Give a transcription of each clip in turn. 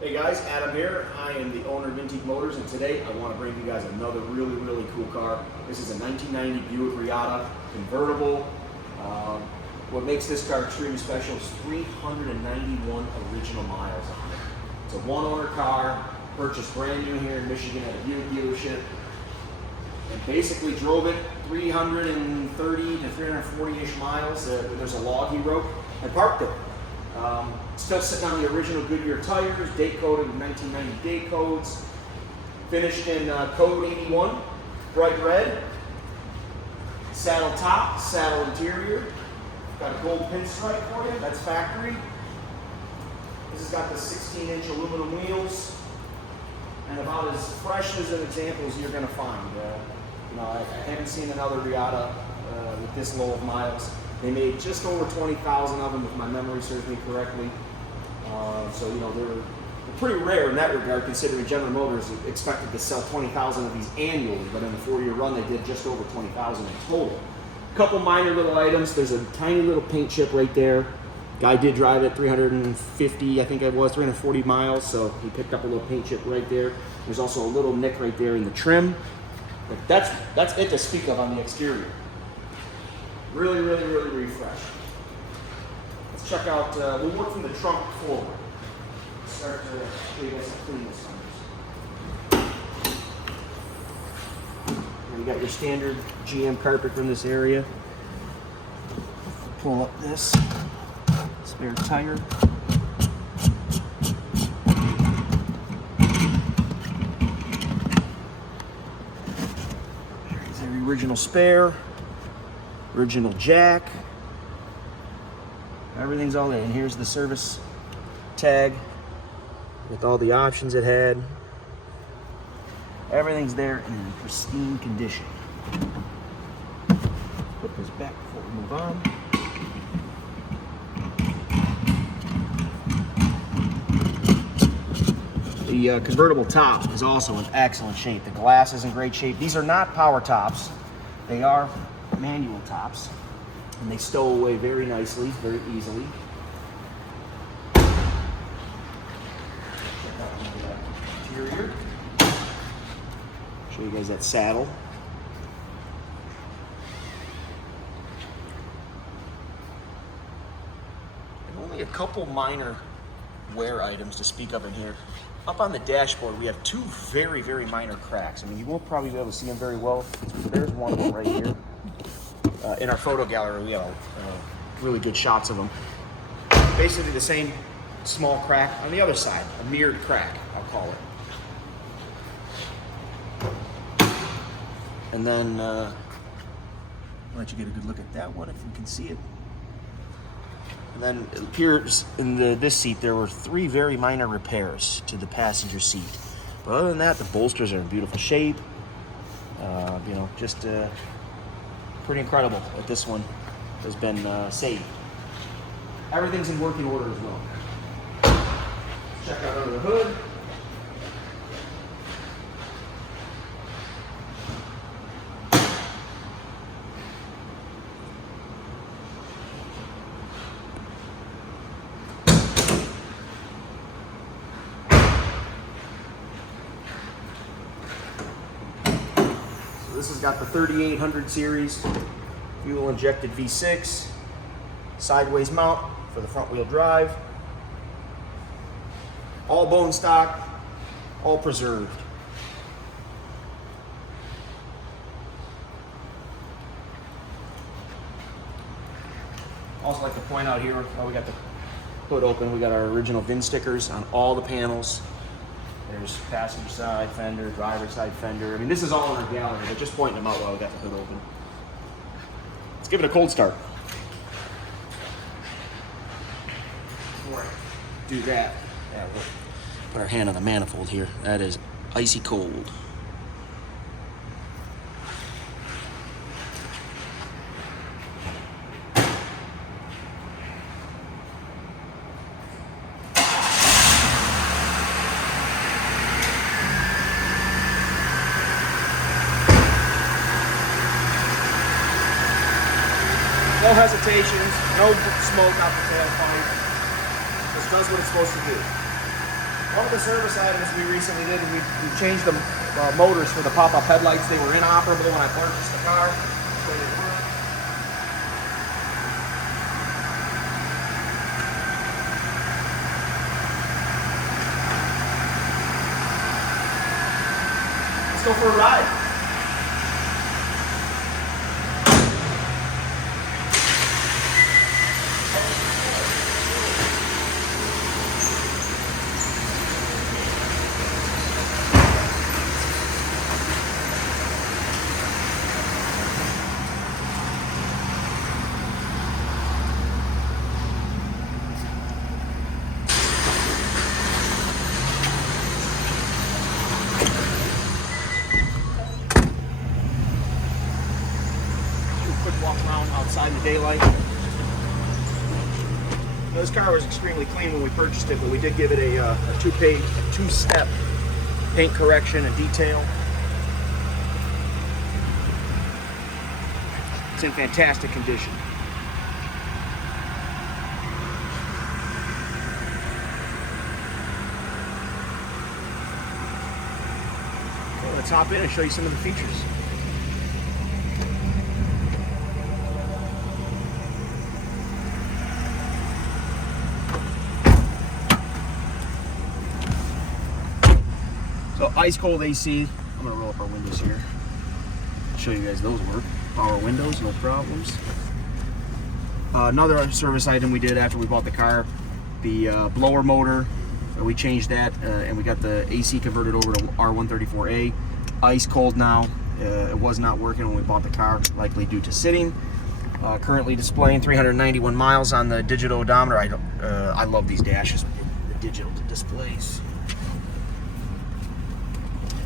Hey guys, Adam here. I am the owner of Vintique Motors, and today I want to bring you guys another really cool car. This is a 1990 Buick Reatta Convertible. What makes this car extremely special is 391 original miles on it. It's a one-owner car, purchased brand new here in Michigan at a Buick dealership, and basically drove it 330 to 340-ish miles. There's a log he wrote, and parked it. Still sitting on the original Goodyear tires, date coded with 1990 date codes, finished in code 81, bright red, saddle top, saddle interior, got a gold pinstripe for you, that's factory. This has got the 16-inch aluminum wheels, and about as fresh as an example as you're going to find. I haven't seen another Reatta with this low of miles. They made just over 20,000 of them, if my memory serves me correctly. So they're pretty rare in that regard, considering General Motors expected to sell 20,000 of these annually, but in the 4-year run they did just over 20,000 in total. A couple minor little items. There's a tiny little paint chip right there. Guy did drive it 350, I think it was 340 miles, so he picked up a little paint chip right there. There's also a little nick right there in the trim. But that's it to speak of on the exterior. Really refreshed. Let's check out, we'll work from the trunk forward. Start to show you guys some cleanness on this. You got your standard GM carpet from this area. Pull up this spare tire. There's the original spare. Original jack. Everything's all there. And here's the service tag with all the options it had. Everything's there in pristine condition. Put this back before we move on. The convertible top is also in excellent shape. The glass is in great shape. These are not power tops. They are manual tops, and they stow away very nicely, very easily. Check out the interior. Show you guys that saddle. And only a couple minor wear items to speak of in here. Up on the dashboard, we have two very minor cracks. I mean, you won't probably be able to see them very well. There's one of them right here. In our photo gallery, we have really good shots of them. Basically the same small crack on the other side, a mirrored crack, I'll call it. And then, I'll let you get a good look at that one if you can see it. And then it appears in this seat there were 3 very minor repairs to the passenger seat. But other than that, the bolsters are in beautiful shape. Just pretty incredible that this one has been saved. Everything's in working order as well. Check out under the hood. This has got the 3800 series fuel injected V6, sideways mount for the front wheel drive, all bone stock, all preserved. Also like to point out here, while we got the hood open, we got our original VIN stickers on all the panels. There's passenger side fender, driver's side fender. I mean, this is all in our gallery, but just pointing them out while we got the hood open. Let's give it a cold start. Before I do that, we'll put our hand on the manifold here. That is icy cold. No hesitations, no smoke out the tailpipe. Just does what it's supposed to do. One of the service items we recently did, we changed the motors for the pop-up headlights. They were inoperable when I purchased the car. So they work. Let's go for a ride. Walk around outside in the daylight. Now, this car was extremely clean when we purchased it, but we did give it a two-step paint correction and detail. It's in fantastic condition. Okay, let's hop in and show you some of the features. So ice cold AC. I'm gonna roll up our windows here. Show you guys those work. Power windows, no problems. Another service item we did after we bought the car, the blower motor. We changed that and we got the AC converted over to R134A. Ice cold now. It was not working when we bought the car, likely due to sitting. Currently displaying 391 miles on the digital odometer. I love these dashes with the digital displays.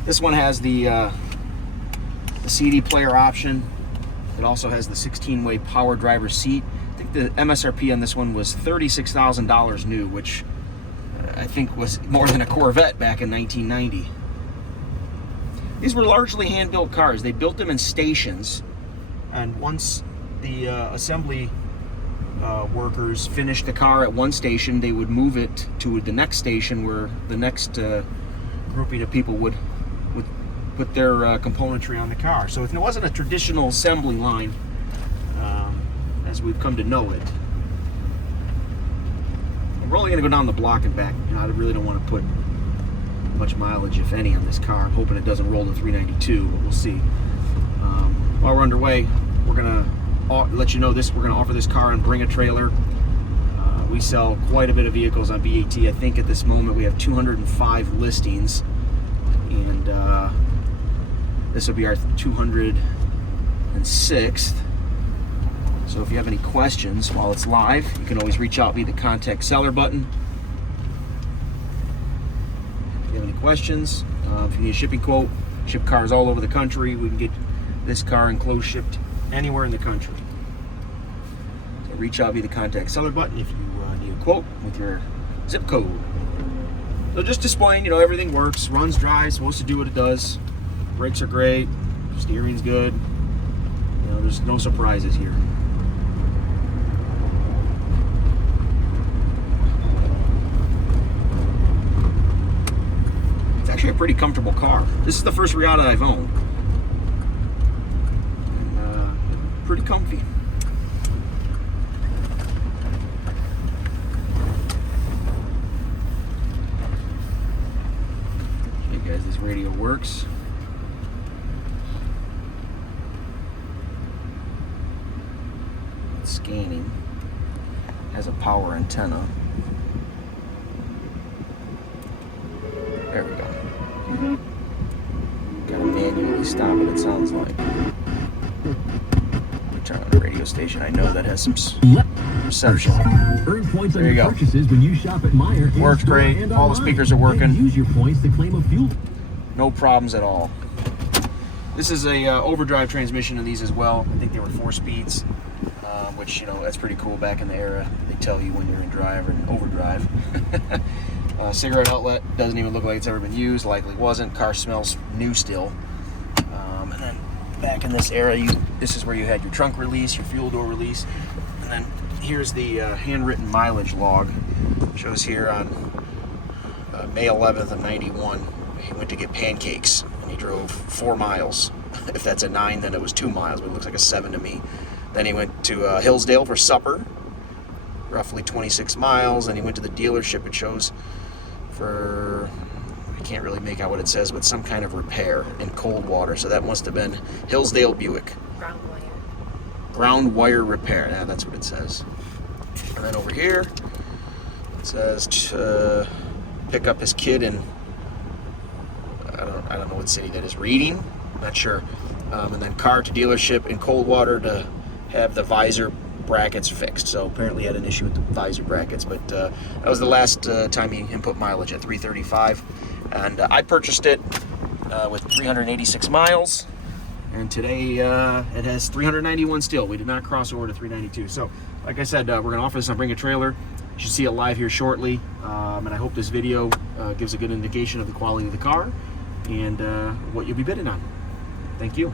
This one has the CD player option. It also has the 16-way power driver seat. I think the MSRP on this one was $36,000 new, which I think was more than a Corvette back in 1990. These were largely hand-built cars. They built them in stations, and once the assembly workers finished the car at one station, they would move it to the next station where the next grouping of people would put their componentry on the car. So it wasn't a traditional assembly line as we've come to know it. We're only going to go down the block and back. I really don't want to put much mileage, if any, on this car. I'm hoping it doesn't roll to 392, but we'll see. While we're underway, we're going to let you know this. We're going to offer this car and bring a trailer. We sell quite a bit of vehicles on BAT. I think at this moment we have 205 listings, and this will be our 206th. So if you have any questions while it's live, you can always reach out via the contact seller button. If you have any questions, if you need a shipping quote, ship cars all over the country. We can get this car enclosed shipped anywhere in the country. So reach out via the contact seller button if you need a quote with your zip code. So just displaying, everything works, runs, drives, supposed to do what it does. Brakes are great, steering's good. There's no surprises here. It's actually a pretty comfortable car. This is the first Reatta I've owned. And, pretty comfy. Hey guys, this radio works. Scanning, has a power antenna. There we go. Gotta manually stop it, it sounds like. Turn on the radio station. I know that has some reception. Earn points there on you your go. Purchases when you shop at Meyer. Works great. All the speakers are working. Use your points to claim a fuel. No problems at all. This is a overdrive transmission in these as well. I think they were 4 speeds. Which, that's pretty cool. Back in the era, they tell you when you're in drive or in overdrive. Cigarette outlet doesn't even look like it's ever been used. Likely wasn't. Car smells new still. And then back in this era, this is where you had your trunk release, your fuel door release, and then here's the handwritten mileage log. Shows here on May 11th of 91. He went to get pancakes, and he drove 4 miles. If that's a 9, then it was 2 miles, but it looks like a 7 to me. Then he went to Hillsdale for supper, roughly 26 miles, and he went to the dealership, it shows, for, I can't really make out what it says, but some kind of repair in Coldwater. So that must have been Hillsdale Buick. Ground wire repair. Yeah, that's what it says. And then over here, it says to pick up his kid in, I don't know what city that is, Reading? Not sure. And then car to dealership in Coldwater to have the visor brackets fixed. So apparently he had an issue with the visor brackets, but that was the last time he input mileage at 335. And I purchased it with 386 miles. And today it has 391 still. We did not cross over to 392. So like I said, we're going to offer this on Bring a Trailer. You should see it live here shortly. And I hope this video gives a good indication of the quality of the car and what you'll be bidding on. Thank you.